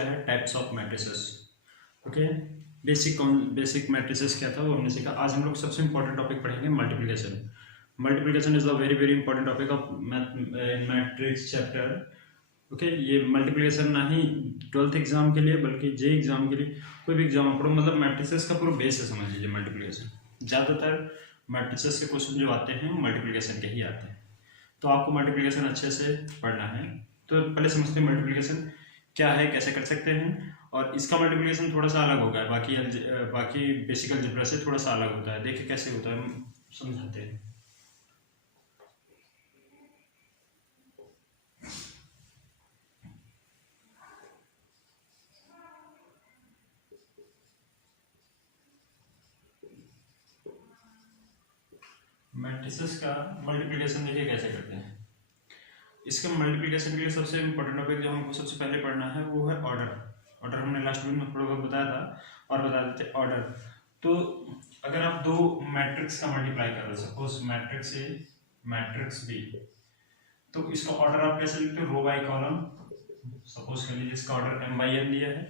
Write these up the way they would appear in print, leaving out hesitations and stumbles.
क्या है, types of matrices. Okay, basic matrices क्या था वो हमने सीखा। आज हम लोग सबसे इंपॉर्टेंट टॉपिक पढ़ेंगे multiplication. Multiplication is a very very important topic of matrix chapter. Okay, ये मल्टीप्लिकेशन ना ही 12th एग्जाम के लिए बल्कि जे एग्जाम के लिए, कोई भी एग्जाम पढ़ो, मतलब मैट्रिसेस का पूरा बेस है, समझ लीजिए मल्टीप्लिकेशन। ज़्यादातर मैट्रिसेस के क्वेश्चन जो आते हैं वो मल्टीप्लिकेशन के ही आते हैं, तो आपको मल्टीप्लिकेशन अच्छे से पढ़ना है। तो पहले समझते हैं मल्टीप्लिकेशन क्या है, कैसे कर सकते हैं। और इसका मल्टीप्लिकेशन थोड़ा सा अलग होगा, बाकी बेसिक अलजेब्रा से थोड़ा सा अलग होता है। देखिए कैसे होता है, हम समझाते हैं। मैट्रिसेस का मल्टीप्लिकेशन देखिए कैसे करते हैं। इसके मल्टीप्लिकेशन के लिए सबसे इंपॉर्टेंट टॉपिक जो हमको सबसे पहले पढ़ना है वो है ऑर्डर। ऑर्डर हमने लास्ट वीडियो में थोड़ा बहुत बताया था, और बता देते ऑर्डर। तो अगर आप दो मैट्रिक्स का मल्टीप्लाई कर रहे हो, suppose matrix A matrix B, तो इसका ऑर्डर आप कैसे लिखते हो, रो बाई कॉलम। सपोज कर लीजिए इसका ऑर्डर m बाई n दिया है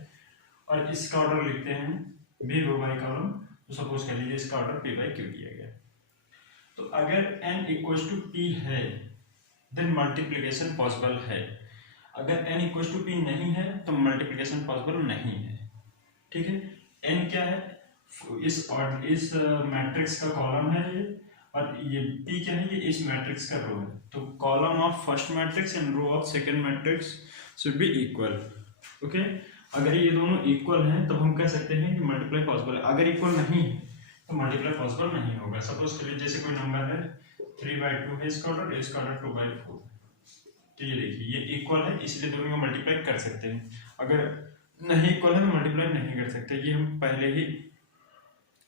और इसका ऑर्डर लिखते हैं b रो बाई कॉलम, तो सपोज कर लीजिए इसका ऑर्डर p बाई q दिया गया। तो अगर n इक्वल्स टू p है देन मल्टीप्लिकेशन पॉसिबल है। अगर n इक्वल्स टू p नहीं है तो मल्टीप्लिकेशन पॉसिबल नहीं है। ठीक है, n क्या है, इस मैट्रिक्स का कॉलम है ये, और ये p क्या है, ये इस मैट्रिक्स का रो है। तो column of first matrix and row of second matrix should be equal. Okay, अगर ये दोनों इक्वल हैं तब हम कह सकते हैं कि मल्टीप्लाई पॉसिबल है। अगर इक्वल नहीं है तो मल्टीप्लाई पॉसिबल नहीं होगा। सपोज करिए जैसे कोई नंबर है 3/2 है इसका ऑर्डर 2/4, तो ये देखिए ये इक्वल है, इसलिए दोनों को मल्टीप्लाई कर सकते हैं। अगर नहीं इक्वल है तो मल्टीप्लाई नहीं कर सकते, ये हम पहले ही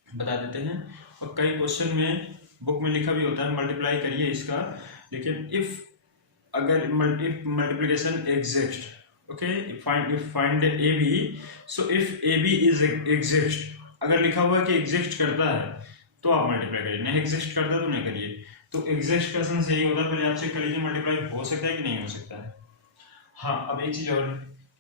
बता देते हैं। और कई क्वेश्चन में बुक में लिखा भी होता है मल्टीप्लाई करिए इसका, लेकिन if multiplication exist, okay, find A B, so if A B is exist, अगर लिखा हुआ है कि एग्जिस्ट करता है तो आप मल्टीप्लाई करिए, नहीं एग्जिस्ट करता तो नहीं करिए। तो एग्जिस्ट का सेंस यही होता है, पहले आप चेक कर लीजिए मल्टीप्लाई हो सकता है कि नहीं हो सकता है। हाँ, अब एक चीज और,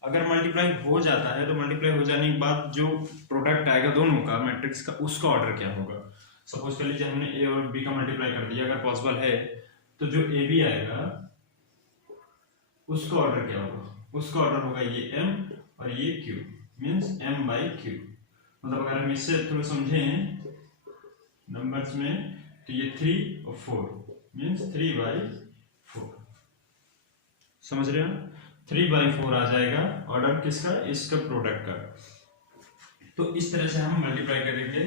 अगर मल्टीप्लाई हो जाता है तो मल्टीप्लाई हो जाने के बाद जो प्रोडक्ट आएगा दोनों का मैट्रिक्स का, उसका ऑर्डर क्या होगा। सपोज कर लीजिए हमने ए और बी का मल्टीप्लाई कर दिया, अगर पॉसिबल है तो जो ए बी आएगा उसका ऑर्डर क्या होगा, उसका ऑर्डर होगा ये m और ये q, means m by q। मतलब अगर हम इससे थोड़ा समझें नंबर्स में, तो ये 3 और 4 मीन्स 3/4, समझ रहे हो, 3/4 आ जाएगा ऑर्डर किसका, इसका प्रोडक्ट का। तो इस तरह से हम मल्टीप्लाई करेंगे।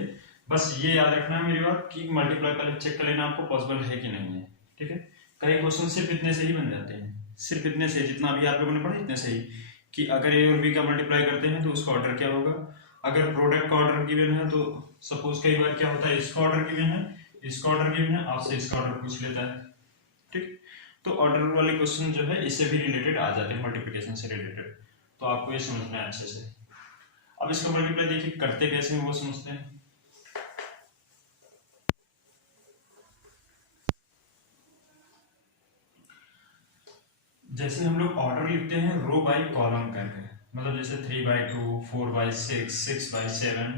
बस ये याद रखना है मेरी बात कि मल्टीप्लाई पहले चेक कर लेना आपको पॉसिबल है कि नहीं है। ठीक है, कई क्वेश्चन सिर्फ इतने से ही बन जाते हैं, सिर्फ इतने से, जितना अभी आप लोगों ने पढ़ा इतने से ही, कि अगर ए और बी का मल्टीप्लाई करते हैं तो उसका ऑर्डर क्या होगा। अगर प्रोडक्ट का ऑर्डर गिवन है तो सपोज कई बार क्या होता है, इसका ऑर्डर गिवन है, इसका ऑर्डर गिवन है, आपसे इसका ऑर्डर पूछ लेता है। ठीक, तो ऑर्डर वाले क्वेश्चन जो है इससे भी रिलेटेड आ जाते हैं, मल्टीप्लिकेशन से रिलेटेड। तो आपको ये समझना है अच्छे से। अब इसका मल्टीप्लाई देखिए करते कैसे हैं वो समझते हैं। जैसे हम लोग ऑर्डर लिखते हैं रो बाई कॉलम करके, मतलब जैसे 3/2, 4/6, 6/7,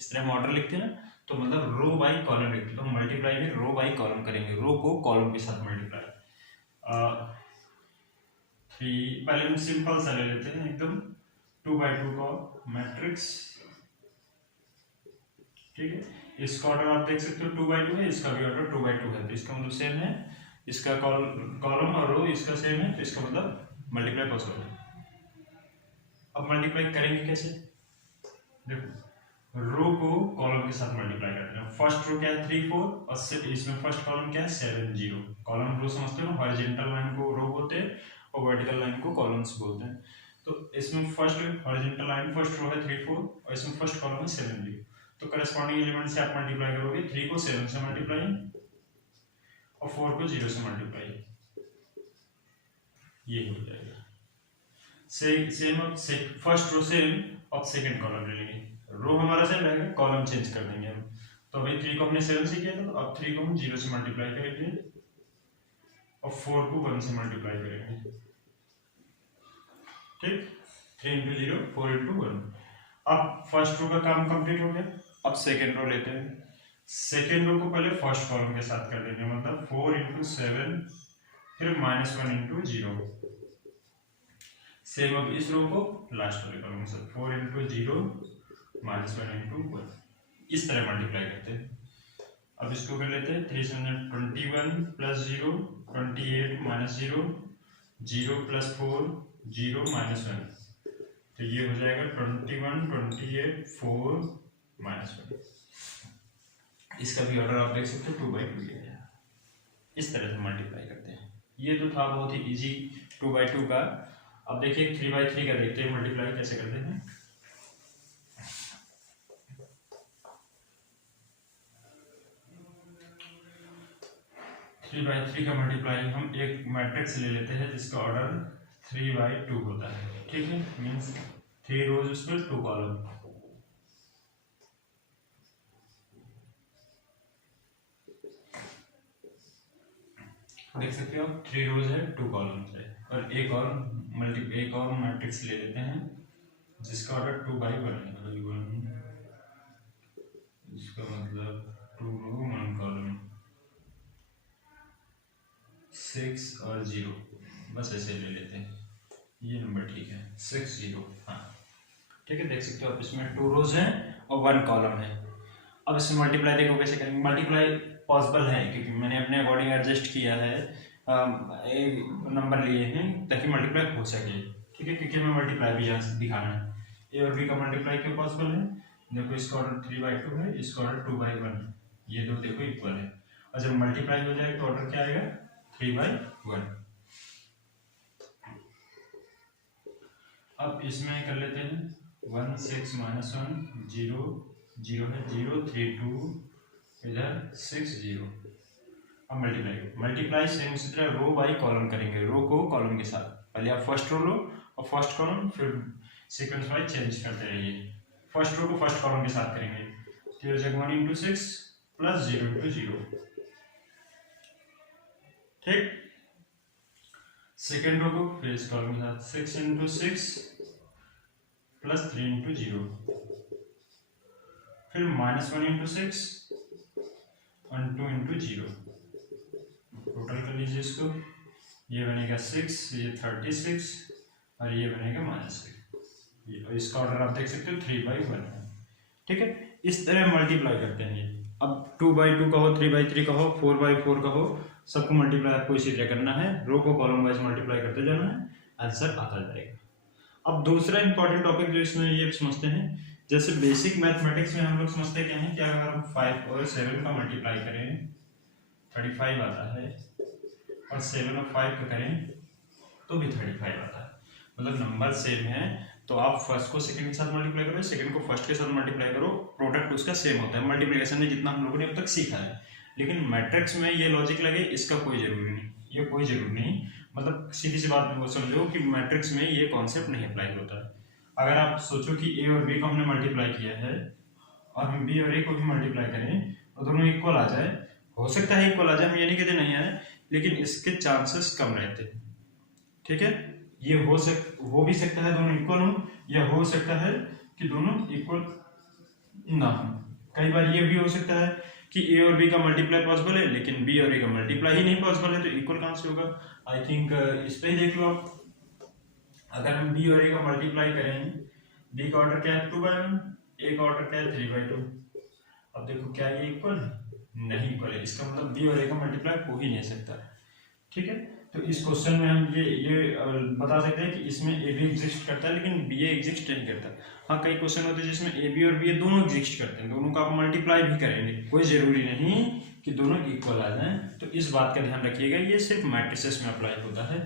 इस तरह हम ऑर्डर लिखते हैं, तो मतलब रो बाई कॉलम लिखते हैं। तो मल्टीप्लाई भी रो बाई कॉलम करेंगे, रो को कॉलम के साथ मल्टीप्लाई। 3, पहले हम सिंपल सा ले लेते हैं एकदम, 2/2 का मैट्रिक्स। ठीक है, इसका ऑर्डर आप देख सकते हो 2/2 है, इसका भी ऑर्डर 2/2 है, तो इसका मतलब सेम है, इसका कॉलम और रो इसका सेम है, तो इसका मतलब मल्टीप्लाई पॉसिबल है। अब मल्टीप्लाई करेंगे कैसे, देखो रो को कॉलम के साथ मल्टीप्लाई करते हैं। फर्स्ट रो क्या है 3 4, और इसमें फर्स्ट कॉलम क्या है 7 0। कॉलम रो समझते हो, हॉरिजॉन्टल लाइन को रो बोलते हैं और वर्टिकल लाइन को कॉलम्स बोलते हैं। तो इसमें first horizontal line first row है 3 4 और इसमें फर्स्ट कॉलम है 7 0। तो करस्पॉन्डिंग एलिमेंट से आप मल्टीप्लाई करोगे, 3 को 7 से मल्टीप्लाई और 4 को 0 से मल्टीप्लाई, ये हो जाएगा। सेम अब फर्स्ट रो सेम, अब सेकंड कॉलम ले लेंगे, रो हमारा सेम रहेगा, कॉलम चेंज कर देंगे हम। तो अभी 3 को हमने 7 से किया था, तो अब 3 को हम 0 से मल्टीप्लाई करेंगे और 4 को 1 से मल्टीप्लाई करेंगे। ठीक, 3 इंटू 0 4 इंटू 1। अब फर्स्ट रो का काम कंप्लीट हो गया। अब सेकेंड रो लेते हैं। सेकेंड रो को पहले फर्स्ट कॉलम के साथ कर देंगे, मतलब 4 इंटू 7 फिर -1 इंटू 0। सेम अब इस रो को लास्ट वाले कॉलम के साथ 4 इंटू 0 -1 इंटू 1, इस तरह मल्टीप्लाई करते हैं। अब इसको कर लेते हैं 321 प्लस 0 28 माइनस 0 0 प्लस 4 0 -1, तो ये हो जाएगा 21 28 4 -1। इसका भी ऑर्डर आप देख सकते हो 2/2 लिया है। इस तरह से मल्टीप्लाई करते हैं। ये तो था बहुत ही इजी 2/2 का। अब देखिए 3/3 का देखते हैं मल्टीप्लाई कैसे करते हैं। 3/3 का मल्टीप्लाई हम एक मैट्रिक्स ले लेते हैं जिसका ऑर्डर 3/2 होता है, ठीक है। मीन्स 3 रोज उसमें 2 कॉलम। देख सकते हो 3 रोज है 2 कॉलम है। और एक और मैट्रिक्स ले लेते हैं जिसका ऑर्डर 2/1 है। इसका मतलब 2 रो 1 कॉलम 6 और 0, बस ऐसे ले लेते हैं। ये नंबर ठीक है 6 0, हाँ ठीक है। देख सकते हो आप इसमें 2 रोज हैं और 1 कॉलम है। अब इसमें मल्टीप्लाई देखो कैसे करेंगे। मल्टीप्लाई पॉसिबल है क्योंकि मैंने अपने अकॉर्डिंग एडजस्ट किया है, एक नंबर लिए हैं ताकि मल्टीप्लाई हो सके, ठीक है। क्योंकि हमें मल्टीप्लाई भी यहाँ से दिखाना है। ए और बी का मल्टीप्लाई क्यों पॉसिबल है, देखो इसका ऑर्डर 3/2 है, इसका ऑर्डर 2/1 है, ये दो देखो इक्वल है। और जब मल्टीप्लाई हो जाएगा तो ऑर्डर क्या आएगा 3/1। अब इसमें कर लेते हैं 1 6 -1 0 0 है 0 3 2 इधर 6 0। अब मल्टीप्लाई सेम उसी तरह रो बाई कॉलम करेंगे, रो को कॉलम के साथ। पहले आप फर्स्ट रो लो और फर्स्ट कॉलम, फिर सीक्वेंस वाइज चेंज करते रहिए। फर्स्ट रो को फर्स्ट कॉलम के साथ करेंगे, तो 1 इंटू 6 प्लस 0 इंटू 0, ठीक। सेकेंड रो को फिर इस कॉलम के साथ 6 इंटू 6 प्लस 3 इंटू 0, फिर -1 इंटू 6 और 2 इंटू 0। टोटल कर लीजिए इसको, ये बनेगा 6, ये 36 और ये बनेगा -6। और इसका ऑर्डर आप देख सकते हो 3/1 है, ठीक है। इस तरह मल्टीप्लाई करते हैं ये। अब 2/2 का हो, 3/3 का हो, 4/4 का हो, सबको मल्टीप्लाई आपको इसी तरह करना है। रो को कॉलम वाइज मल्टीप्लाई करते जाना है, आंसर आता जाएगा। अब दूसरा इंपॉर्टेंट टॉपिक जो इसमें ये समझते हैं, जैसे बेसिक मैथमेटिक्स में हम लोग समझते क्या है कि अगर हम 5 और 7 का मल्टीप्लाई करें 35 आता है, और 7 और 5 का करें तो भी 35 आता है। मतलब नंबर सेम है तो आप फर्स्ट को सेकंड के साथ मल्टीप्लाई करो, सेकंड को फर्स्ट के साथ मल्टीप्लाई करो, प्रोडक्ट उसका सेम होता है मल्टीप्लिकेशन में, जितना हम लोगों ने अब तक सीखा है। लेकिन मैट्रिक्स में ये लॉजिक लगे इसका कोई जरूरी नहीं, ये कोई जरूरी नहीं। मतलब सीधी सी बात वो समझो कि मैट्रिक्स में ये कॉन्सेप्ट नहीं अप्लाई होता है। अगर आप सोचो कि ए और बी को हमने मल्टीप्लाई किया है और हम बी और ए को भी मल्टीप्लाई करें और दोनों इक्वल आ जाए, हो सकता है इक्वल आ जाए, हम ये नहीं कहते नहीं आए, लेकिन इसके चांसेस कम रहते हैं, ठीक है। ये हो भी सकता है दोनों इक्वल हो, या हो सकता है कि दोनों इक्वल ना हो। कई बार ये भी हो सकता है कि ए और बी का मल्टीप्लाई पॉसिबल है लेकिन बी और ए का मल्टीप्लाई ही नहीं पॉसिबल है, तो इक्वल कहां से होगा। आई थिंक इस पे ही देख लो आप। अगर हम बी और ए का मल्टीप्लाई करें, बी का ऑर्डर क्या है 2/1, ए का ऑर्डर क्या है 3/2। अब देखो क्या ये इक्वल है, नहीं इक्वल है, इसका मतलब बी और ए का मल्टीप्लाई हो ही नहीं सकता, ठीक है। तो इस क्वेश्चन में हम ये बता सकते हैं कि इसमें ए भी एग्जिस्ट करता है लेकिन बी ए एग्जिस्ट नहीं करता। हाँ कई क्वेश्चन होते हैं जिसमें ए बी और बी ए दोनों एग्जिस्ट करते हैं, दोनों का आप मल्टीप्लाई भी करेंगे, कोई जरूरी नहीं कि दोनों इक्वल आ जाएं। तो इस बात का ध्यान रखिएगा, ये सिर्फ मैट्रिसेस में अप्लाई होता है,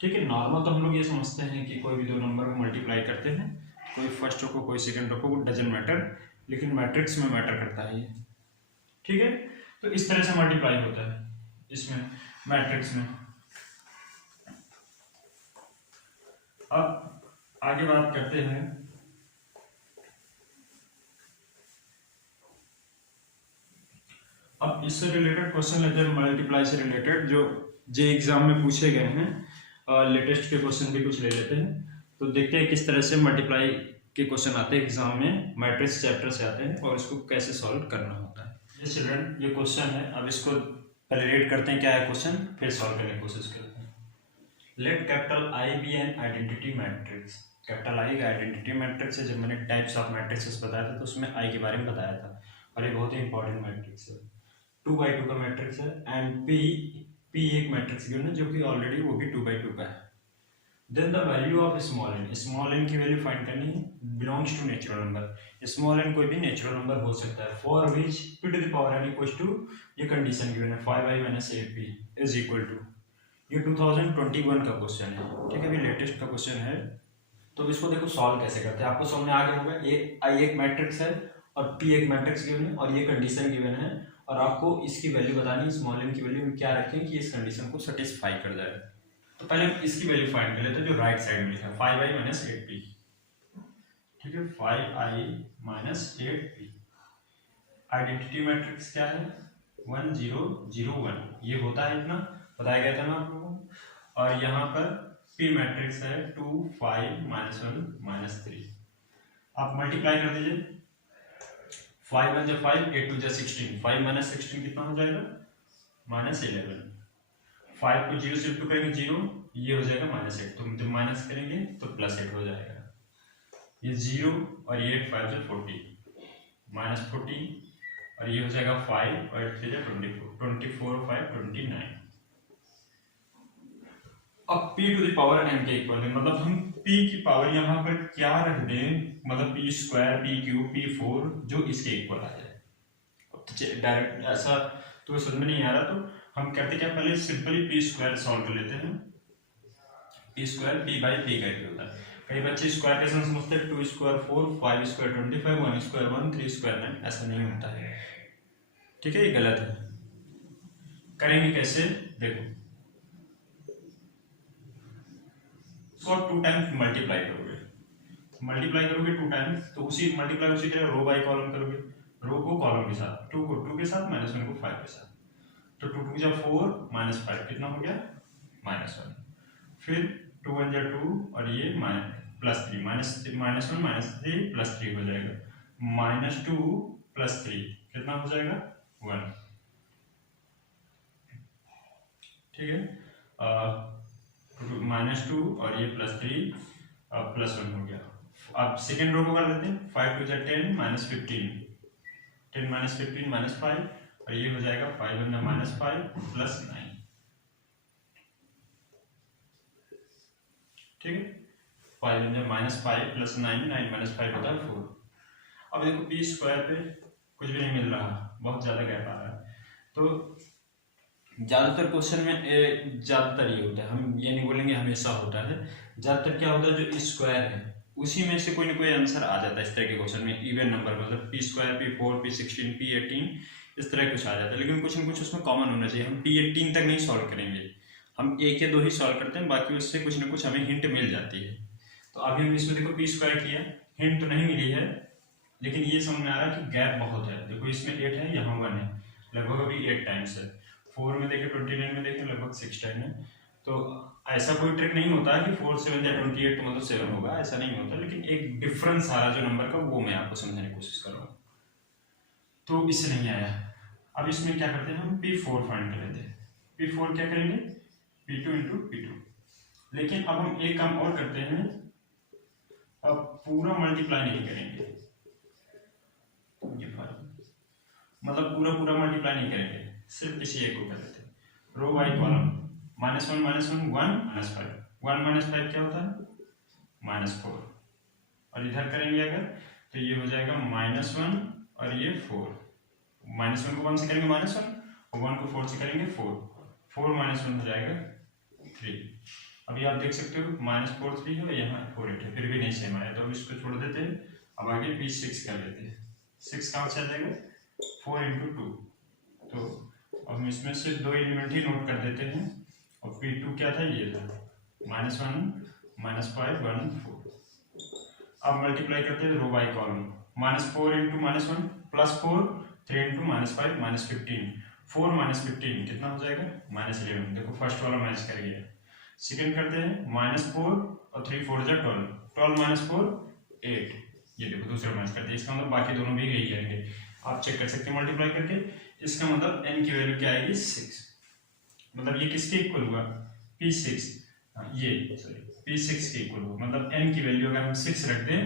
ठीक है। नॉर्मल तो हम लोग ये समझते हैं कि कोई भी दो नंबर को मल्टीप्लाई करते हैं, कोई फर्स्ट रो को कोई सेकेंड रो को, डजंट मैटर, लेकिन मैट्रिक्स में मैटर करता है ये, ठीक है। तो इस तरह से मल्टीप्लाई होता है इसमें मैट्रिक्स में। अब आगे बात करते हैं अब इससे रिलेटेड क्वेश्चन लेते हैं, मल्टीप्लाई से रिलेटेड जो जे एग्जाम में पूछे गए हैं, लेटेस्ट के क्वेश्चन भी कुछ ले लेते हैं। तो देखते हैं किस तरह से मल्टीप्लाई के क्वेश्चन आते हैं एग्जाम में, मैट्रिक्स चैप्टर से आते हैं और इसको कैसे सॉल्व करना होता है। ये चिल्ड्रन ये क्वेश्चन है, अब इसको पहले रीड करते हैं क्या है क्वेश्चन, फिर सॉल्व करने की कोशिश करते हैं। Let capital I be an identity matrix. Capital I का आइडेंटिटी मैट्रिक्स है। जब मैंने टाइप्स ऑफ मैट्रिक्स बताया था तो उसमें आई के बारे में बताया था और ये बहुत ही इंपॉर्टेंट मैट्रिक्स है। 2x2 का मैट्रिक्स है एंड पी एक मैट्रिक्स गिवन है जो कि ऑलरेडी वो भी 2x2 का है। Then the value of small N की वैल्यू फाइंड करनी है, belongs to natural number. Small N कोई भी नेचुरल नंबर हो सकता है for which p to the power n equals to, ये कंडीशन गिवन है 5i - 8p is equal to, ये 2021 का क्वेश्चन है, ठीक है, अभी लेटेस्ट का क्वेश्चन है। तो इसको देखो सॉल्व कैसे करते हैं, आपको समझ में आ गया होगा। ये आई एक मैट्रिक्स है और p एक मैट्रिक्स गिवन है और ये कंडीशन गिवन है और आपको इसकी वैल्यू बतानी है, स्मॉल एन की वैल्यू में क्या रखें कि इस कंडीशन को सेटिस्फाई कर जाए। तो पहले हम इसकी वैल्यू फाइंड कर लेते हैं जो राइट साइड में लिखा है 5i - 8p, ठीक है, 5i - 8p। आइडेंटिटी मैट्रिक्स क्या है 1 0 0 1, ये होता है इतना बताया गया था ना आप लोगों को। और यहाँ पर p मैट्रिक्स है 2 5 -1 -3। आप मल्टीप्लाई कर दीजिए, 5 1 जा 5, 8 2 जा 16, 5 - 16 कितना हो जाएगा -11। 5 को 0 से इंटू करेंगे 0, ये हो जाएगा -8, तो जब माइनस करेंगे तो +8 हो जाएगा। ये 0 और ये 8 5 से 40 -40 और ये हो जाएगा 5 और 8 से 24 5 29। अब p to the power n के इक्वल है, मतलब हम p की पावर यहाँ पर क्या रख दें, मतलब p² p³ p4 जो इसके इक्वल आ जाए। अब डायरेक्ट ऐसा तो समझ में नहीं आ रहा तो हम करते क्या, पहले सिंपली p² सॉल्व कर लेते हैं। p² p/p करके होता है। कई बच्चे स्क्वायर कैसे समझते हैं, 2² 4 5² 25 1² 1 3² 9, ऐसा नहीं होता है, ठीक है, ये गलत है। करेंगे कैसे देखो, इसको 2 टाइम्स मल्टीप्लाई करोगे 2 टाइम्स, तो उसी मल्टीप्लाई उसी तरह रो बाई कॉलम करोगे, रो को कॉलम के साथ, 2 को 2 के साथ -1 को 5 के साथ, तो 2 2 जा 4 -5 कितना हो गया -1, फिर 2 1 जा 2 और ये -3 -1 -3 +3 हो जाएगा, -2 +3 कितना हो जाएगा 1, ठीक है, -2 और ये +3 +1 हो गया। अब सेकेंड रो को कर देते हैं, 5 2 जा 10 -15 10 -15 -5 और ये हो जाएगा 5 1 -5 +9, ठीक है, 5 1 -5 +9 9 -5 होता है 4। अब देखो p² पे कुछ भी नहीं मिल रहा, बहुत ज्यादा गैप आ रहा है, तो ज्यादातर क्वेश्चन में ज्यादातर ये होता है, हम ये नहीं बोलेंगे हमेशा होता है, ज्यादातर क्या होता है जो स्क्वायर है उसी में से कोई ना कोई आंसर आ जाता है इस तरह के क्वेश्चन में, इवन नंबर मतलब p² p4 p16 p18 इस तरह कुछ आ जाता है, लेकिन कुछ ना कुछ उसमें कॉमन होना चाहिए। हम p18 तक नहीं सॉल्व करेंगे, हम 1 या 2 ही सॉल्व करते हैं, बाकी उससे कुछ ना कुछ हमें हिंट मिल जाती है। तो अभी हम इसमें देखो p² किया, हिंट तो नहीं मिली है, लेकिन ये समझ में आ रहा है कि गैप बहुत है। देखो इसमें 8 है, यहाँ 1 है, लगभग अभी 8 टाइम्स है, 4 में देखें 29 में देखें लगभग 6 टाइम है। तो ऐसा कोई ट्रिक नहीं होता है कि 4 7 या 28 तो मतलब 7 होगा, ऐसा नहीं होता, लेकिन एक डिफरेंस आ रहा है जो नंबर का, वो मैं आपको समझाने की कोशिश कर रहा हूँ। तो इससे नहीं आया, अब इसमें क्या करते हैं हम p4 फाइंड कर लेते हैं। p4 क्या करेंगे p2 × p2, लेकिन अब हम एक काम और करते हैं, अब पूरा मल्टीप्लाई नहीं करेंगे, मतलब पूरा मल्टीप्लाई नहीं करेंगे, सिर्फ किसी एक को कर लेते हैं, रो बाई कॉलम, -1 -1 1 -5 1 -5 क्या होता है -4, और इधर करेंगे अगर तो ये हो जाएगा -1 और ये 4, -1 को 1 से करेंगे -1 और 1 को 4 से करेंगे 4 4 -1 हो जाएगा 3। अभी आप देख सकते हो -4 3 है, यहाँ 4 8 है, फिर भी नहीं सेम आया, तो अब इसको छोड़ देते हैं। अब आगे p6 कर लेते हैं, 6 कहाँ से आ जाएगा 4 × 2, तो अब हम इसमें से 2 एलिमेंट ही नोट कर देते हैं, और p2 क्या था ये था -1 -5 1 4। अब मल्टीप्लाई करते हैं रो बाई कॉलम, -4 × -1 +4 3 × -5 -15 4 -15 कितना हो जाएगा -11। देखो फर्स्ट वाला मैच कर गया। सेकंड करते हैं -4 और 3 4 जा 12, 12 माइनस 4 8, ये देखो दूसरा माइनस कर दिया, इसका मतलब बाकी दोनों भी यही करेंगे, आप चेक कर सकते हैं मल्टीप्लाई करके। इसका मतलब n की वैल्यू क्या आएगी 6, मतलब ये किसके इक्वल हुआ P6, ये सॉरी P6 के इक्वल हुआ, मतलब n की वैल्यू अगर हम 6 रख दें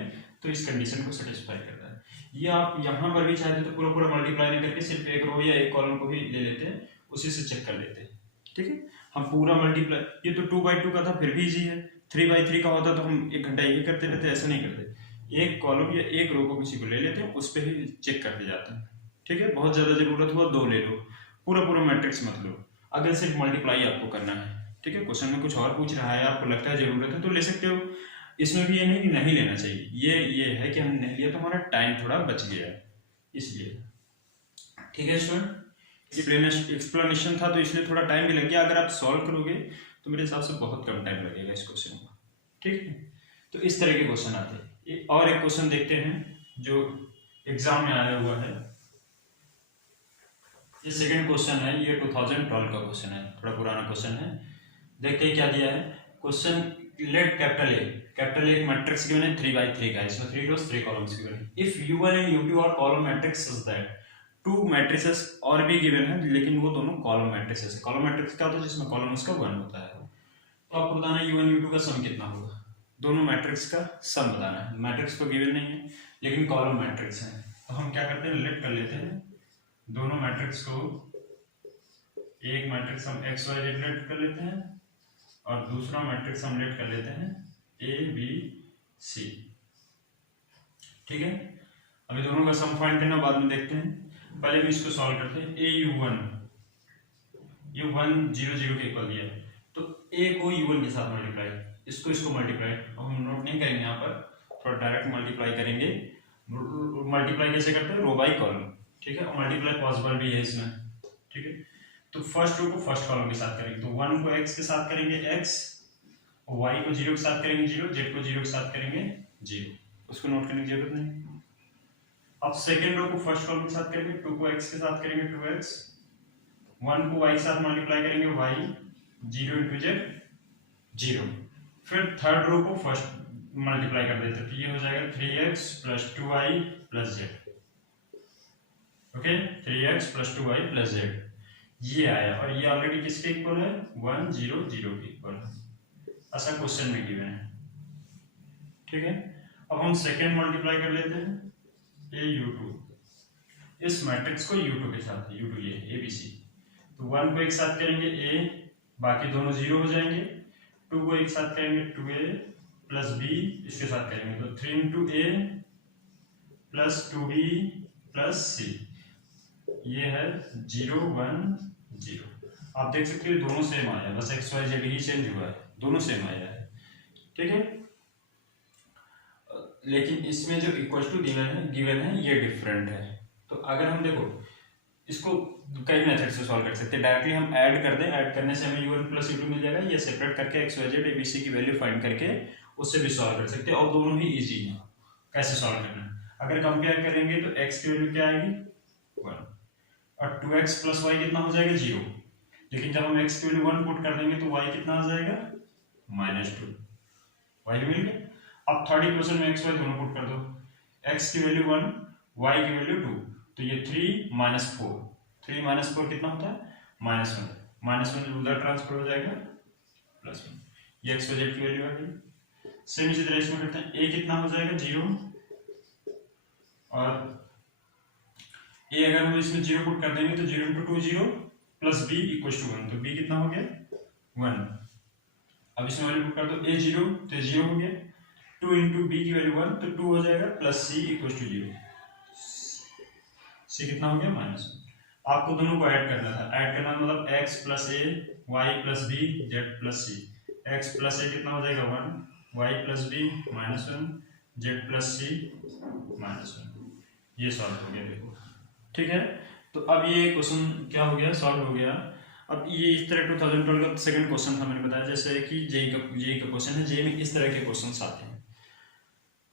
तो इस कंडीशन को सेटिस्फाई करता है। ये आप यहाँ पर भी चाहते तो पूरा पूरा मल्टीप्लाई नहीं करके सिर्फ एक रो या एक कॉलम को ही ले लेते हैं, उसी से चेक कर लेते हैं, ठीक है। हम पूरा मल्टीप्लाई, ये तो 2/2 का था फिर भी इजी है, 3/3 का होता तो हम 1 घंटा यही करते रहते, ऐसा नहीं करते, एक कॉलम या एक रो को किसी को ले लेते हैं, उस पर ही चेक करते जाते हैं, ठीक है। बहुत ज्यादा जरूरत हुआ 2 ले लो, पूरा पूरा मैट्रिक्स मत लो, अगर सिर्फ मल्टीप्लाई आपको करना है, ठीक है। क्वेश्चन में कुछ और पूछ रहा है, आपको लगता है जरूरत है तो ले सकते हो, इसमें भी ये नहीं कि नहीं लेना चाहिए, ये है कि हम नहीं लिया तो हमारा टाइम थोड़ा बच गया है, इसलिए, ठीक है स्टूडेंट। एक्सप्लेनेशन था तो इसलिए थोड़ा टाइम भी लग गया, अगर आप सॉल्व करोगे तो मेरे हिसाब से बहुत कम टाइम लगेगा इस क्वेश्चन को, ठीक है। तो इस तरह के क्वेश्चन आते हैं। और एक क्वेश्चन देखते हैं जो एग्जाम में आया हुआ है, ये सेकंड क्वेश्चन है, ये 2012 का क्वेश्चन है, थोड़ा पुराना क्वेश्चन है। देखते हैं क्या दिया है क्वेश्चन। लेट कैपिटल ए एक मैट्रिक्स गिवन है 3/3 का, इसमें 3 rows 3 columns गिवन है। If U1 and U2 are column matrix such that 2 matrices और भी गिवन है, लेकिन वो दोनों कॉलम मैट्रिसेस है। कॉलम मैट्रिक्स क्या होता है, जिसमें कॉलम उसका 1 होता है। तो आपको बताना है U1 U2 का सम कितना होगा, दोनों मैट्रिक्स का सम बताना है। मैट्रिक्स तो गिवन नहीं है लेकिन कॉलम मैट्रिक्स है, तो हम क्या करते हैं, लेट कर लेते हैं दोनों मैट्रिक्स को। एक मैट्रिक्स हम XYZ लेट कर लेते हैं और दूसरा मैट्रिक्स हम लेट कर लेते हैं ABC, ठीक है। अभी दोनों का सम फाइंड करना बाद में देखते हैं, पहले भी इसको सॉल्व करते हैं। AU1 0 0 के इक्वल दिया है, तो A को U1 के साथ मल्टीप्लाई, इसको मल्टीप्लाई, अब हम नोट नहीं करेंगे यहाँ पर, थोड़ा डायरेक्ट मल्टीप्लाई करेंगे। मल्टीप्लाई कैसे करते हैं, रो बाई कॉलम, ठीक है। और मल्टीप्लाई पॉसिबल भी है इसमें, ठीक है। तो फर्स्ट रो को फर्स्ट कॉलम के साथ करेंगे, तो 1 को x के साथ करेंगे x, और y को 0 के साथ करेंगे 0, z को 0 के साथ करेंगे 0, उसको नोट करने की जरूरत नहीं। अब सेकेंड रो को फर्स्ट कॉलम के साथ करेंगे, 2 को x के साथ करेंगे 2x, 1 को y के साथ मल्टीप्लाई करेंगे y, 0 into z 0, फिर थर्ड रो को फर्स्ट मल्टीप्लाई कर देते हैं, तो ये हो जाएगा 3x + 2y + z, okay, 3x + 2y + z, ये आया। और ये ऑलरेडी किसके इक्वल है, 1 0 0 के इक्वल है, ऐसा क्वेश्चन में गिवन है, ठीक है। अब हम सेकेंड मल्टीप्लाई कर लेते हैं AU2, इस मैट्रिक्स को U2 के साथ, U2 ये ABC, तो 1 को एक साथ करेंगे A, बाकी दोनों 0 हो जाएंगे, 2 को एक साथ करेंगे 2A + B, इसके साथ करेंगे तो 3 into A + 2B + C, ये है 0 1 0। आप देख सकते हो दोनों सेम आया, बस XYZ ही चेंज हुआ है, दोनों सेम आया है, ठीक है। लेकिन इसमें जो इक्वल टू गिवन है ये डिफरेंट है। तो अगर हम देखो इसको कई मेथड से सॉल्व कर सकते हैं, डायरेक्टली हम ऐड कर दें, ऐड करने से हमें U1 + U2 मिल जाएगा, ये सेपरेट करके XYZ ABC की वैल्यू फाइंड करके उससे भी सॉल्व कर सकते हैं, और दोनों ही इजी है। कैसे सॉल्व करना है, अगर कंपेयर करेंगे तो x की वैल्यू क्या आएगी 1, और 2x + y कितना हो जाएगा 0, लेकिन जब हम x की वैल्यू 1 पुट कर देंगे तो y कितना आ जाएगा -2, y मिल गया। अब थर्ड इक्वेशन में x y दोनों पुट कर दो, x की वैल्यू 1 y की वैल्यू 2, तो ये 3 - 4, 3 - 4 कितना होता है -1 उधर ट्रांसफर हो जाएगा +1, ये XYZ की वैल्यू आ गई। सेम इसी तरह इसमें करते हैं, a कितना हो जाएगा 0, और a अगर हम इसमें 0 पुट कर देंगे तो 0 into 2 0 + b = 1, तो b कितना हो गया 1। अब इसमें वैल्यू पुट कर दो, a 0 तो 0 हो गया, 2 into b की वैल्यू 1 तो 2 हो जाएगा, + c = 0, c कितना हो गया -1। आपको दोनों को ऐड करना था, ऐड करना मतलब x + a y + b z + c, x + a कितना हो जाएगा 1, y + b -1, z + c -1, ये सॉल्व हो गया, देखो, ठीक है। तो अब ये क्वेश्चन क्या हो गया, सॉल्व हो गया। अब ये इस तरह 2012 का सेकंड क्वेश्चन था, मैंने बताया जैसे कि जेई का क्वेश्चन है, जेई में इस तरह के क्वेश्चंस आते हैं।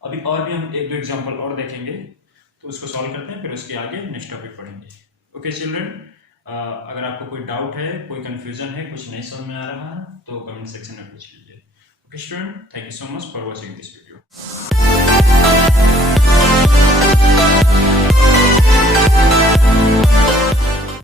अभी और भी हम 1-2 एग्जांपल और देखेंगे, तो उसको सॉल्व करते हैं, फिर उसके आगे नेक्स्ट टॉपिक पढ़ेंगे। ओके चिल्ड्रन, अगर आपको कोई डाउट है, कोई कंफ्यूजन है, कुछ नहीं समझ में आ रहा है तो कमेंट सेक्शन में पूछ लीजिए। Okay, student, thank you so much for watching this video.